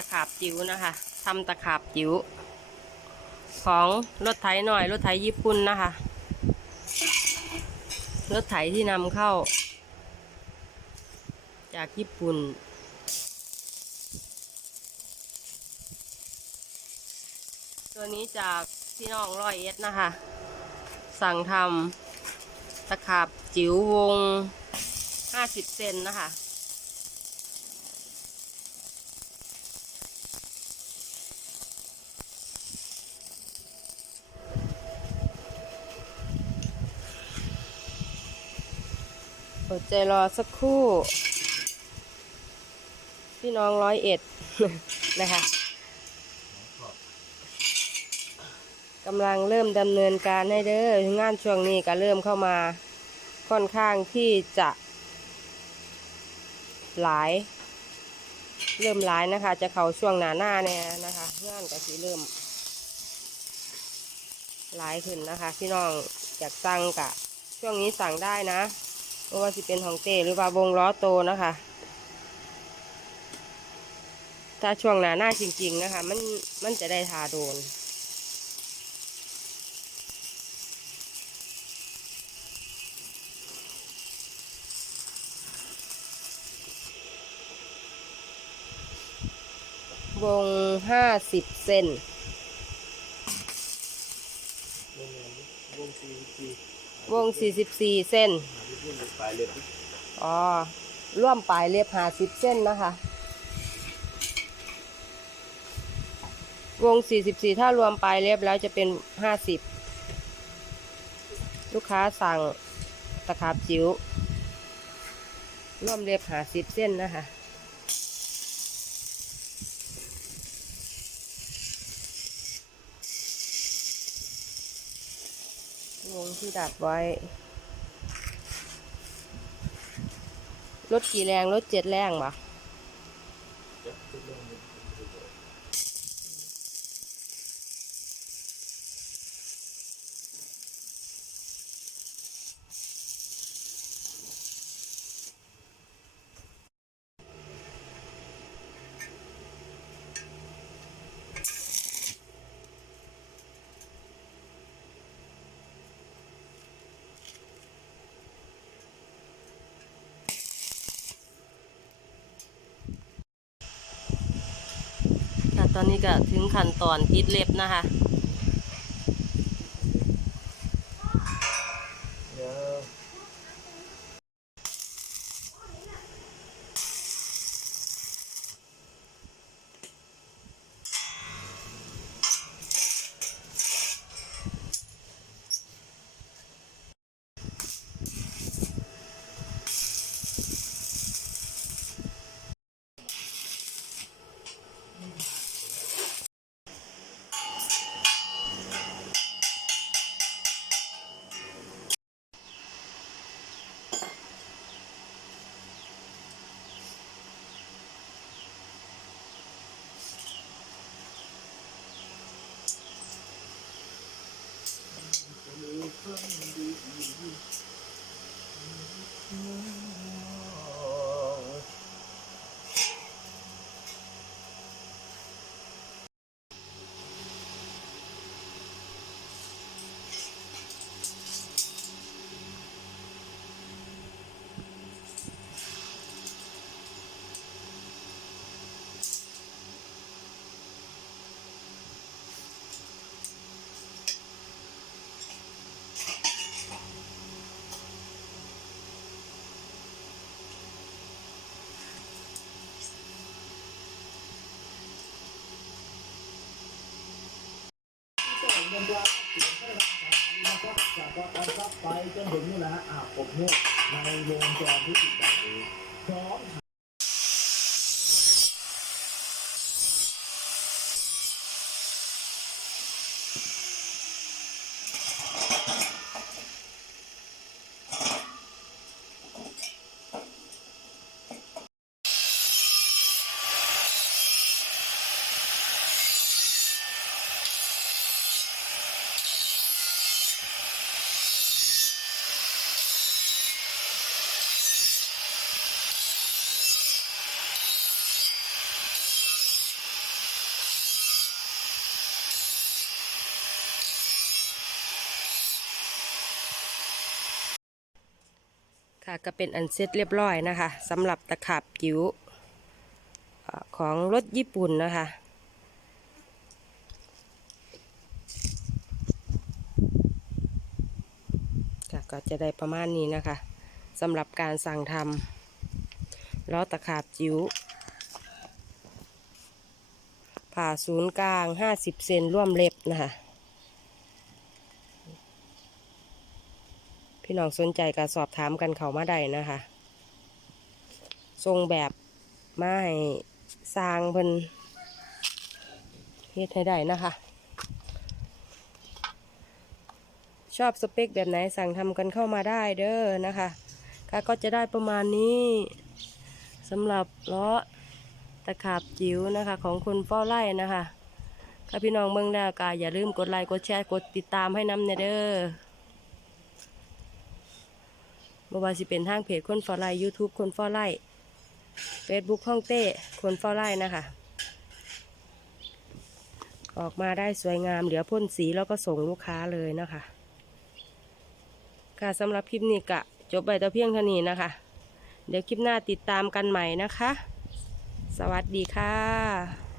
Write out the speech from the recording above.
ะขาบจิ๋วนะคะทำตะขาบจิ๋วของรถไถหน่อยรถไถญี่ปุ่นนะคะ รถไถที่นำเข้า จากญี่ปุ่น ตัวนี้จากพี่น้องร้อยเอ็ดนะคะ สั่งทำตะขาบจิ๋ววง 50 เซนนะคะ อดใจรอสักครู่ พี่น้องร้อยเอ็ดนะคะกำลังเริ่มดำเนินการให้เด้องานช่วงนี้ก็เริ่มเข้ามาค่อนข้างที่จะ หลาย เริ่มหลายนะคะ จะเข้าช่วงหนาหน้าเนี่ยนะคะงานก็สิเริ่ม หลายขึ้นนะคะ พี่น้องอยากสั่งกะ ช่วงนี้สั่งได้นะ ไม่ว่าสิเป็นของเต้หรือว่าวงล้อโตนะคะ ถ้าช่วงหนาหน้าจริง ๆนะคะ มันมันจะได้ทาโดนวงห้าสิบเซนวงสี่สี่ วงสี่สิบสี่เซนหาที่พุ่งไปเลยอ๋อ ร่วมปลายเล็บหาสิบเส้นนะคะ วง 44 ถ้ารวมปลายเล็บแล้วจะเป็น 50 ลูกค้าสั่งตะขาบจิ๋วร่วมเล็บหาสิบเส้นนะคะ วงที่ดัดไว้ รถกี่แรง รถเจ็ดแรงปะ ตอนนี้ก็ถึงขั้นตอนติดเล็บนะคะ Sunday. เงินกลางเสียงก็ได้รับการนะครับจากกองลับไปจนถึงนี่แหละฮะอาบอบนวดในวงจรธุรกิจแบบนี้พร้อม ค่ะก็เป็นอันเสร็จเรียบร้อยนะคะสำหรับตะขาบจิ๋วของรถญี่ปุ่นนะคะค่ะก็จะได้ประมาณนี้นะคะสำหรับการสั่งทำล้อตะขาบจิ๋วผ่าศูนย์กลาง 50 เซนร่วมเล็บนะคะ พี่น้องสนใจก็สอบถามกันเขามาได้นะคะทรงแบบมาให้สร้างเพิ่นเฮ็ดให้ได้นะคะ ชอบสเปคแบบไหนสั่งทำกันเข้ามาได้เด้อนะคะค่ะก็จะได้ประมาณนี้สำหรับล้อตะขาบจิ๋วนะคะ ของคุณเฝ้าไร่นะคะถ้าพี่น้องเบิ่งแล้วก็อย่าลืมกดไลค์กดแชร์กดติดตามให้น้ำเนเด้อ บ่ว่าสิเป็นทางเพจคนเฝ้าไร่ YouTube คนเฝ้าไร่ Facebook ห้องเต้คนเฝ้าไร่นะคะ ออกมาได้สวยงามเหลือพ่นสีแล้วก็ส่งลูกค้าเลยนะคะ ค่ะสำหรับคลิปนี้กะ จบไปแต่เพียงเท่านี้นะคะ เดี๋ยวคลิปหน้าติดตามกันใหม่นะคะ สวัสดีค่ะ